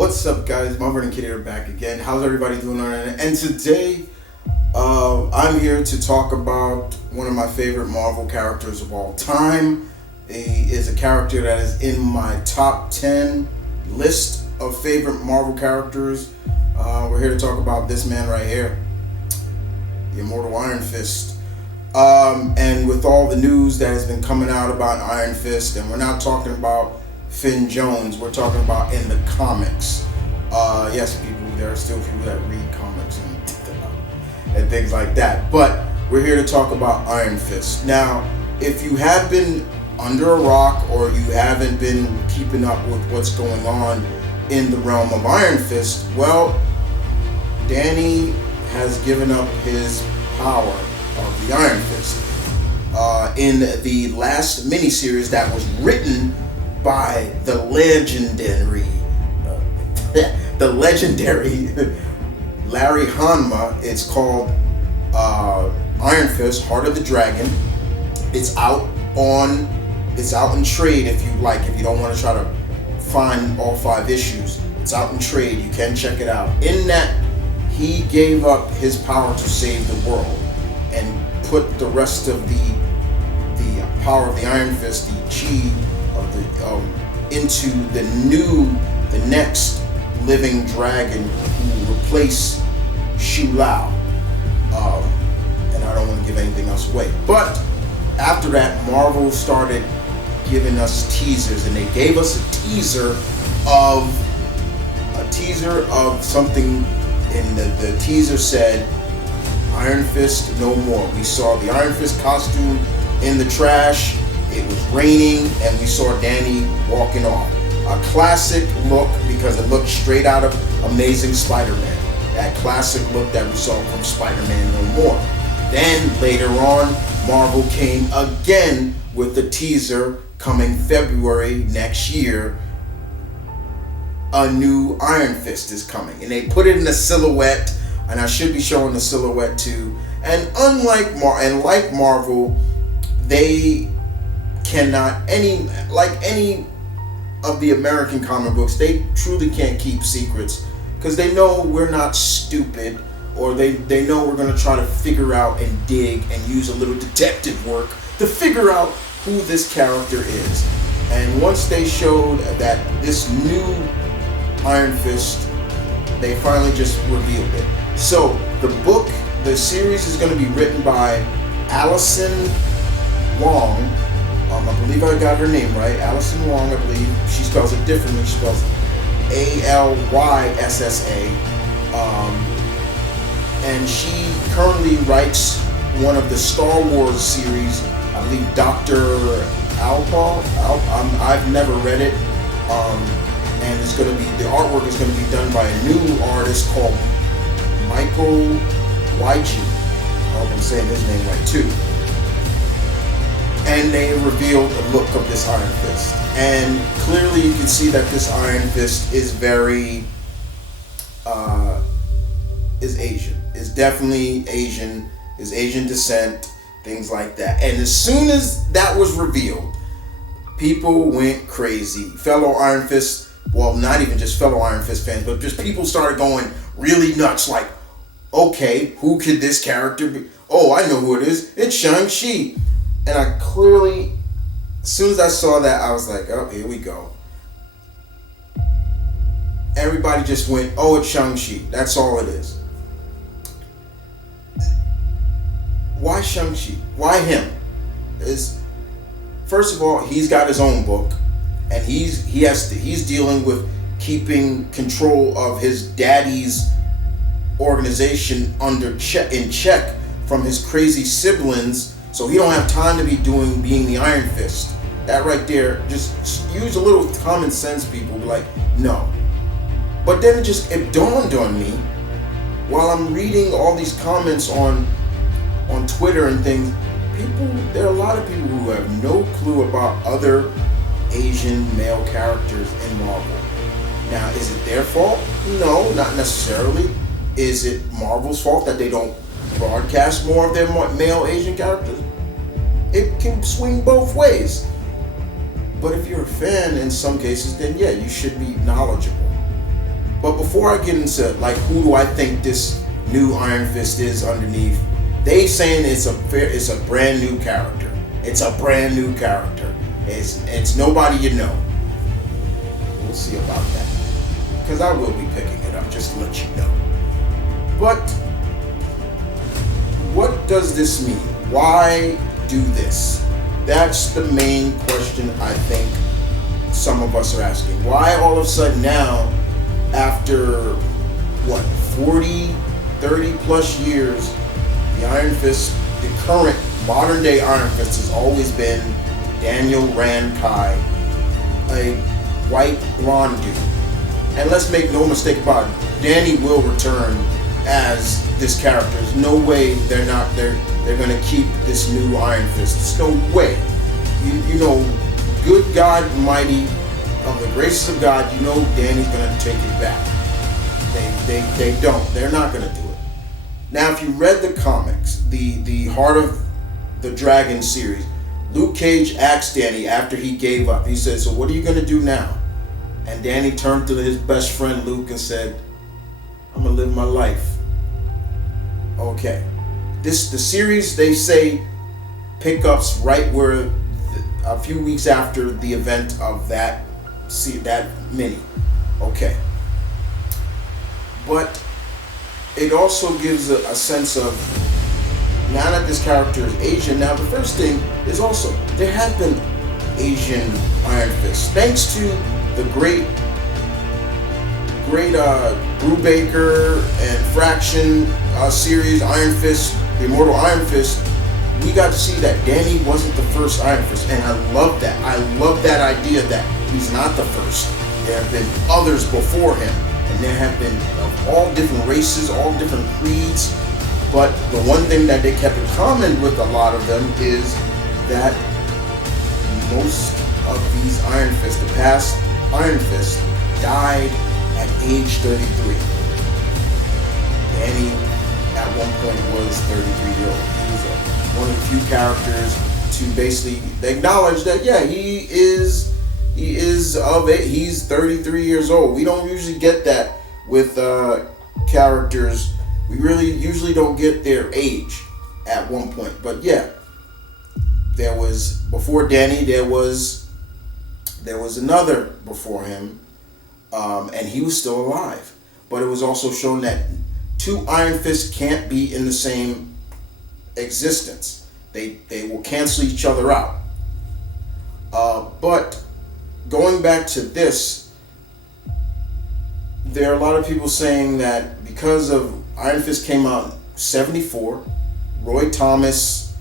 What's up, guys? Marvin and Kid here back again. How's everybody doing on it? And today, I'm here to talk about one of my favorite Marvel characters of all time. He is a character that is in my top 10 list of favorite Marvel characters. We're here to talk about this man right here, the Immortal Iron Fist. And with all the news that has been coming out about Iron Fist, and we're not talking about Finn Jones, we're talking about in the comics. Yes, there are still people that read comics and things like that. But we're here to talk about Iron Fist. Now, if you have been under a rock or you haven't been keeping up with what's going on in the realm of Iron Fist, well, Danny has given up his power of the Iron Fist. In the last miniseries that was written by the legendary Larry Hanma. It's called Iron Fist: Heart of the Dragon. It's out in trade if you like. If you don't want to try to find all 5 issues, it's out in trade. You can check it out. In that, he gave up his power to save the world and put the rest of the power of the Iron Fist, the chi into the next living dragon who will replace Shu Lao. And I don't want to give anything else away. But after that, Marvel started giving us teasers, and they gave us a teaser of something. And the teaser said, Iron Fist no more. We saw the Iron Fist costume in the trash. It was raining, and we saw Danny walking off. A classic look, because it looked straight out of Amazing Spider-Man. That classic look that we saw from Spider-Man No More. Then later on, Marvel came again with the teaser coming February next year. A new Iron Fist is coming, and they put it in a silhouette, and I should be showing the silhouette too. And like Marvel, they cannot any of the American comic books, they truly can't keep secrets, because they know we're not stupid, or they know we're going to try to figure out and dig and use a little detective work to figure out who this character is. And once they showed that this new Iron Fist, they finally just revealed it. So the series is going to be written by Allison Wong. I believe I got her name right. Allison Wong, I believe. She spells it differently. She spells Alyssa. And she currently writes one of the Star Wars series. I believe Dr. Alpha. I've never read it. And the artwork is going to be done by a new artist called Michael YG. I hope I'm saying his name right too. And they revealed the look of this Iron Fist. And clearly you can see that this Iron Fist is very, is Asian. Is definitely Asian, is Asian descent, things like that. And as soon as that was revealed, people went crazy. Fellow Iron Fist, well, not even just fellow Iron Fist fans, but just people started going really nuts, like, okay, who could this character be? Oh, I know who it is. It's Shang-Chi. And I clearly, as soon as I saw that, I was like, oh, here we go. Everybody just went, oh, it's Shang-Chi. That's all it is. Why Shang-Chi? Why him? First of all, he's got his own book, and he's dealing with keeping control of his daddy's organization in check from his crazy siblings. So he don't have time to be being the Iron Fist. That right there, just use a little common sense, people. Like, no. But then it dawned on me while I'm reading all these comments on Twitter and things. There are a lot of people who have no clue about other Asian male characters in Marvel. Now, is it their fault? No, not necessarily. Is it Marvel's fault that they don't broadcast more of their male Asian characters? It can swing both ways. But if you're a fan in some cases, then yeah, you should be knowledgeable. But before I get into like who do I think this new Iron Fist is underneath, they saying it's a brand new character. It's a brand new character. It's nobody you know. We'll see about that, because I will be picking it up just to let you know. But what does this mean? Why do this? That's the main question I think some of us are asking. Why all of a sudden now, after what, 40, 30 plus years, the Iron Fist, the current modern day Iron Fist has always been Daniel Rand Kai, a white blonde dude. And let's make no mistake about it, Danny will return as this character. There's no way they're gonna keep this new Iron Fist. There's no way. You know, good God Almighty, of the graces of God, you know Danny's gonna take it back. They don't. They're not gonna do it. Now, if you read the comics, the Heart of the Dragon series, Luke Cage asked Danny after he gave up. He said, "So what are you gonna do now?" And Danny turned to his best friend Luke and said, "I'm gonna live my life." Okay, the series, they say, pickups right where a few weeks after the event of that mini. Okay, but it also gives a sense of, now that this character is Asian. Now the first thing is also there have been Asian Iron Fists, thanks to the great Brubaker and Fraction series, Iron Fist, the Immortal Iron Fist. We got to see that Danny wasn't the first Iron Fist, and I love that. I love that idea that he's not the first. There have been others before him, and there have been of all different races, all different creeds. But the one thing that they kept in common with a lot of them is that most of these Iron Fists, the past Iron Fist, died at age 33. Danny at one point was 33 years old. He was one of the few characters to basically acknowledge that, yeah, he's 33 years old. We don't usually get that with characters. We really usually don't get their age at one point. But yeah, there was, before Danny, there was another before him, and he was still alive. But it was also shown that two Iron Fists can't be in the same existence. They will cancel each other out. But going back to this, there are a lot of people saying that because of Iron Fist came out in 1974, Roy Thomas,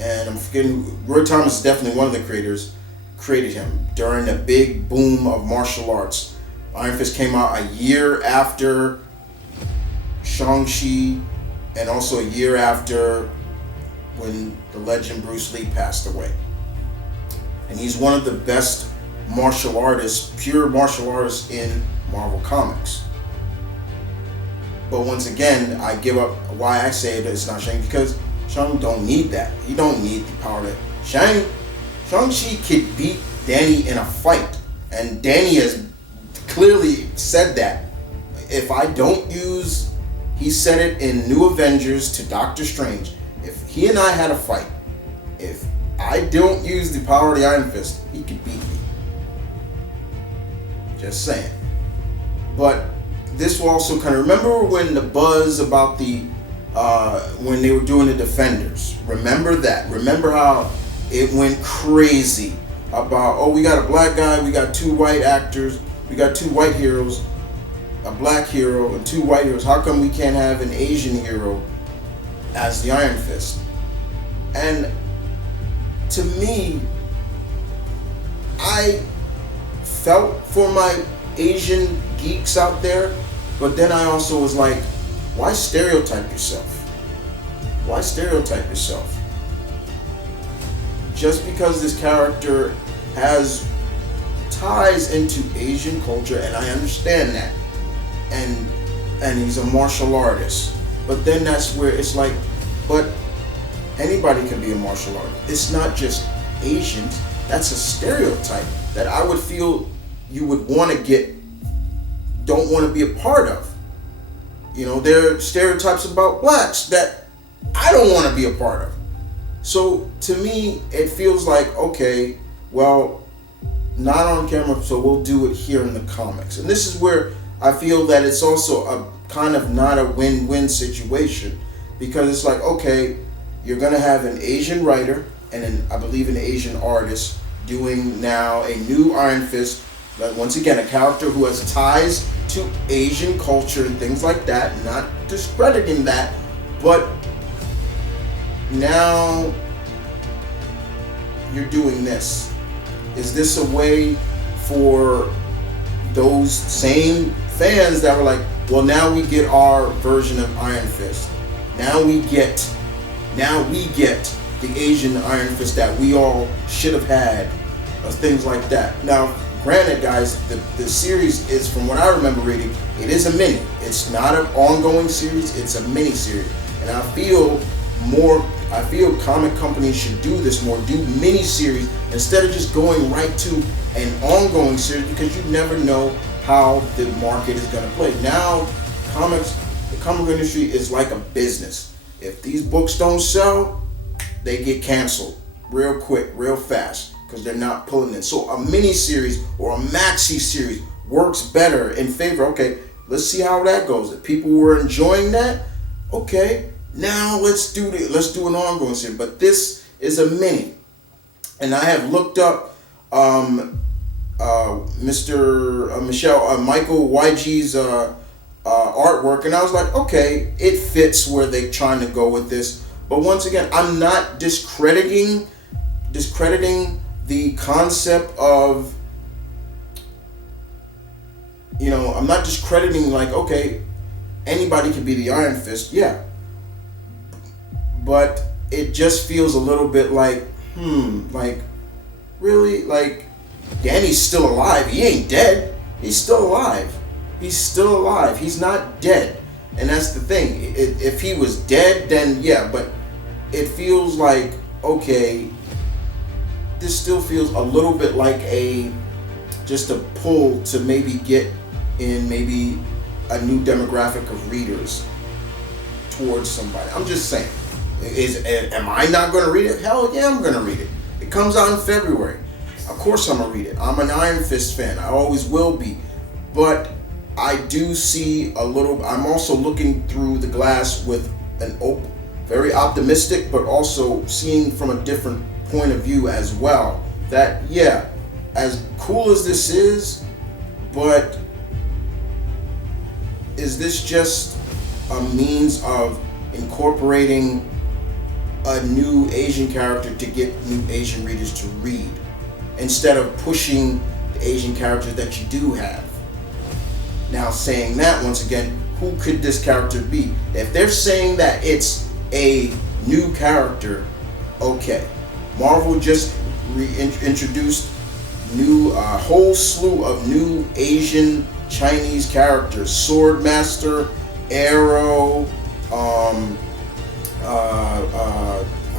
and I'm forgetting, Roy Thomas is definitely one of the creators, created him during the big boom of martial arts. Iron Fist came out a year after Shang-Chi, and also a year after when the legend Bruce Lee passed away. And he's one of the best martial artists, pure martial artists in Marvel Comics. But once again, I give up why I say that it's not Shang, because Shang don't need that. He don't need the power that Shang-Chi could beat Danny in a fight. And Danny has clearly said that. If I don't use, he said it in New Avengers to Doctor Strange, if he and I had a fight, if I don't use the power of the Iron Fist, he could beat me. Just saying. But this will also kind of, remember when the buzz about the when they were doing the Defenders, remember that, remember how it went crazy about, oh, we got a black guy, we got two white actors, we got two white heroes, a black hero and two white heroes, how come we can't have an Asian hero as the Iron Fist? And to me, I felt for my Asian geeks out there, but then I also was like, why stereotype yourself? Why stereotype yourself? Just because this character has ties into Asian culture, and I understand that, and he's a martial artist, but then that's where it's like, but anybody can be a martial artist. It's not just Asians. That's a stereotype that I would feel you would want to get don't want to be a part of. There are stereotypes about blacks that I don't want to be a part of. So to me, it feels like, okay, well, not on camera, so we'll do it here in the comics. And this is where I feel that it's also a kind of not a win-win situation, because it's like, okay, you're going to have an Asian writer and I believe an Asian artist doing now a new Iron Fist, but once again, a character who has ties to Asian culture and things like that, not discrediting that, but now you're doing this. Is this a way for those same fans that were like, well, now we get our version of Iron Fist. Now we get the Asian Iron Fist that we all should have had, or things like that. Now, granted, guys, the series is, from what I remember reading, it is a mini. It's not an ongoing series, it's a mini series. And I feel comic companies should do this more, do mini series instead of just going right to an ongoing series, because you never know how the market is going to play. Now, the comic industry is like a business. If these books don't sell, they get canceled real quick, real fast, because they're not pulling it. So a mini series or a maxi series works better in favor. Okay, let's see how that goes. If people were enjoying that, okay, now let's do an ongoing series. But this is a mini, and I have looked up Michael YG's artwork, and I was like, okay, it fits where they're trying to go with this. But once again, I'm not discrediting the concept of, I'm not discrediting, like, okay, anybody can be the Iron Fist, yeah. But it just feels a little bit like, like, really? Like, Danny's still alive. He ain't dead. He's still alive. He's not dead. And that's the thing. If he was dead, then yeah, but it feels like, okay, this still feels a little bit like just a pull to maybe get in maybe a new demographic of readers towards somebody. I'm just saying. Am I not going to read it? Hell yeah, I'm going to read it. It comes out in February. Of course I'm going to read it. I'm an Iron Fist fan. I always will be. But I do see I'm also looking through the glass with an open, very optimistic, but also seeing from a different point of view as well. That, yeah, as cool as this is, but is this just a means of incorporating a new Asian character to get new Asian readers to read, instead of pushing the Asian characters that you do have? Now, saying that, once again, who could this character be? If they're saying that it's a new character, okay. Marvel just introduced a whole slew of new Asian Chinese characters. Swordmaster, Arrow, I'm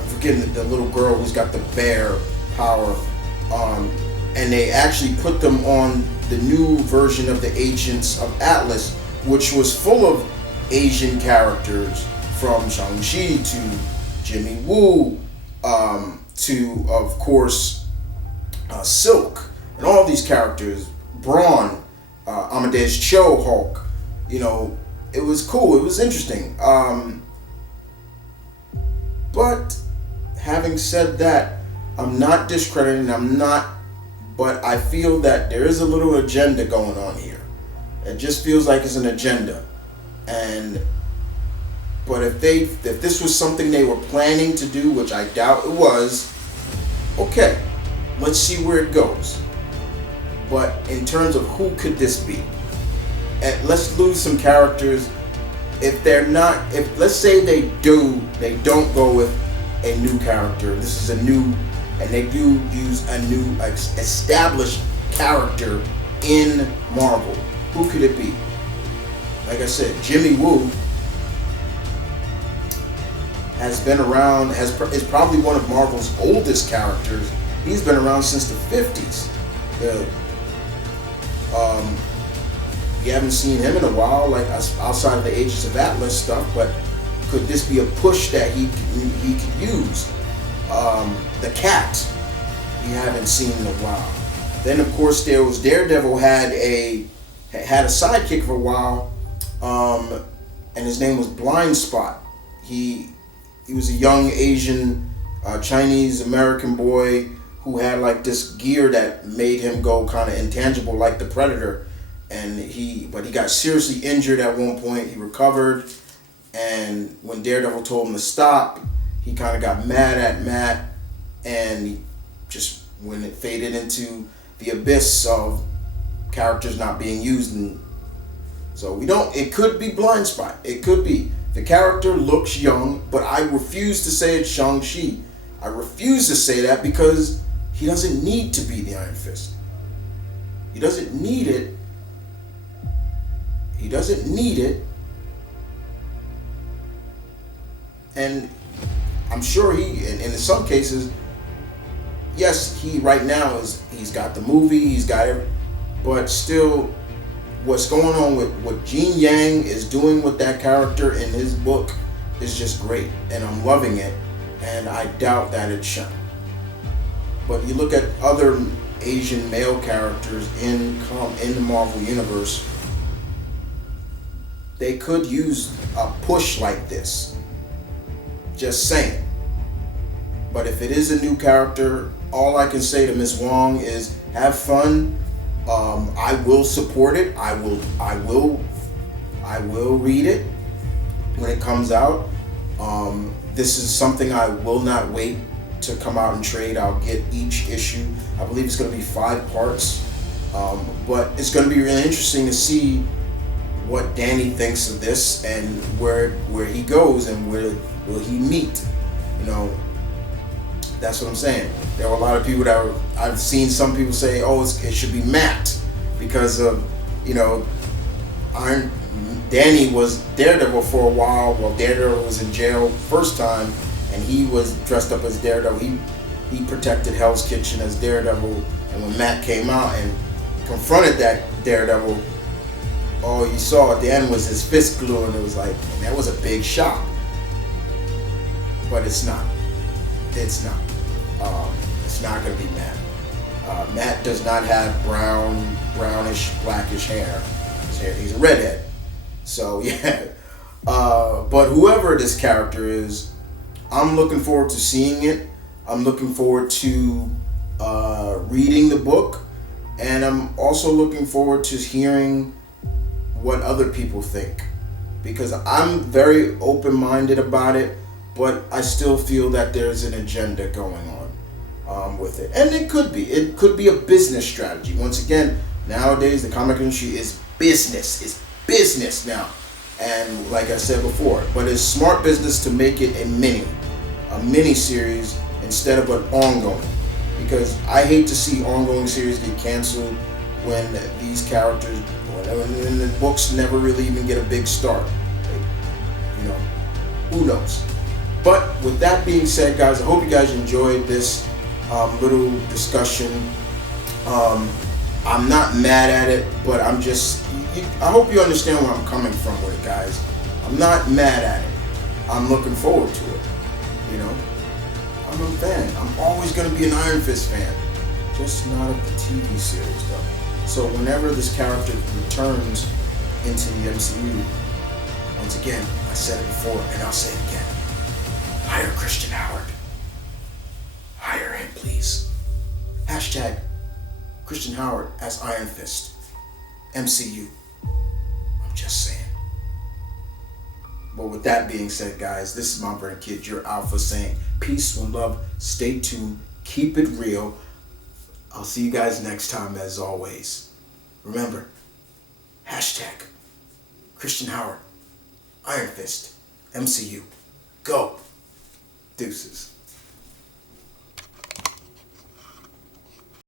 forgetting the little girl who's got the bear power. And they actually put them on the new version of the Agents of Atlas, which was full of Asian characters, from Shang-Chi to Jimmy Woo, to, of course, Silk, and all these characters, Braun, Amadeus Cho, Hulk. It was cool, it was interesting. But having said that, I'm not discrediting, but I feel that there is a little agenda going on here. It just feels like it's an agenda. But if this was something they were planning to do, which I doubt it was, okay, let's see where it goes. But in terms of who could this be? And let's lose some characters. If let's say they don't go with a new character. This is a new, and they do use a new established character in Marvel. Who could it be? Like I said, Jimmy Woo has been around, is probably one of Marvel's oldest characters. He's been around since the 50s. We haven't seen him in a while, like outside of the Ages of Atlas stuff. But could this be a push that he could use? The Cat, we haven't seen in a while. Then of course there was Daredevil had a sidekick for a while, and his name was Blind Spot. He was a young Asian Chinese American boy who had like this gear that made him go kind of intangible like the Predator, and he got seriously injured at one point. He recovered, and when Daredevil told him to stop, he kind of got mad at Matt, and he just when it faded into the abyss of characters not being used. And so we don't, it could be Blind Spot, it could be the character looks young, but I refuse to say it's Shang-Chi. I refuse to say that because he doesn't need to be the Iron Fist. He doesn't need it. He doesn't need it. And I'm sure in some cases, yes, he right now he's got the movie, he's got it, but still, what's going on with what Gene Yang is doing with that character in his book is just great, and I'm loving it, and I doubt that it's Shang. But you look at other Asian male characters in the Marvel Universe, they could use a push like this. Just saying. But if it is a new character, all I can say to Ms. Wong is have fun. I will support it. I will read it when it comes out. This is something I will not wait to come out and trade. I'll get each issue. I believe it's going to be 5 parts. But it's going to be really interesting to see what Danny thinks of this and where he goes and where will he meet. You know, that's what I'm saying. There were a lot of people I've seen some people say, oh, it should be Matt because of, you know, Danny was Daredevil for a while Daredevil was in jail first time, and he was dressed up as Daredevil. He protected Hell's Kitchen as Daredevil, and when Matt came out and confronted that Daredevil, all you saw at the end was his fist glue, and it was like, man, that was a big shock. But it's not. It's not. It's not going to be Matt. Matt does not have brownish, blackish hair. He's a redhead. So yeah. But whoever this character is, I'm looking forward to seeing it. I'm looking forward to reading the book, and I'm also looking forward to hearing what other people think, because I'm very open-minded about it, but I still feel that there's an agenda going on with it. And it could be a business strategy. Once again, nowadays the comic industry is business. It's business now. And like I said before, but it's smart business to make it a mini series instead of an ongoing. Because I hate to see ongoing series get canceled when these characters, when the books never really even get a big start. You know, who knows? But with that being said, guys, I hope you guys enjoyed this little discussion. I'm not mad at it, but I'm just, I hope you understand where I'm coming from with it, guys. I'm not mad at it. I'm looking forward to it. You know, I'm a fan. I'm always going to be an Iron Fist fan. Just not of the TV series, though. So whenever this character returns into the MCU, once again, I said it before and I'll say it again. Hire Christian Howard. Hire him, please. Hashtag Christian Howard as Iron Fist. MCU. I'm just saying. But with that being said, guys, this is Mount Vernon Kid, your alpha, saying peace and love. Stay tuned. Keep it real. I'll see you guys next time, as always. Remember, hashtag Christian Howard, Iron Fist, MCU. Go. Deuces.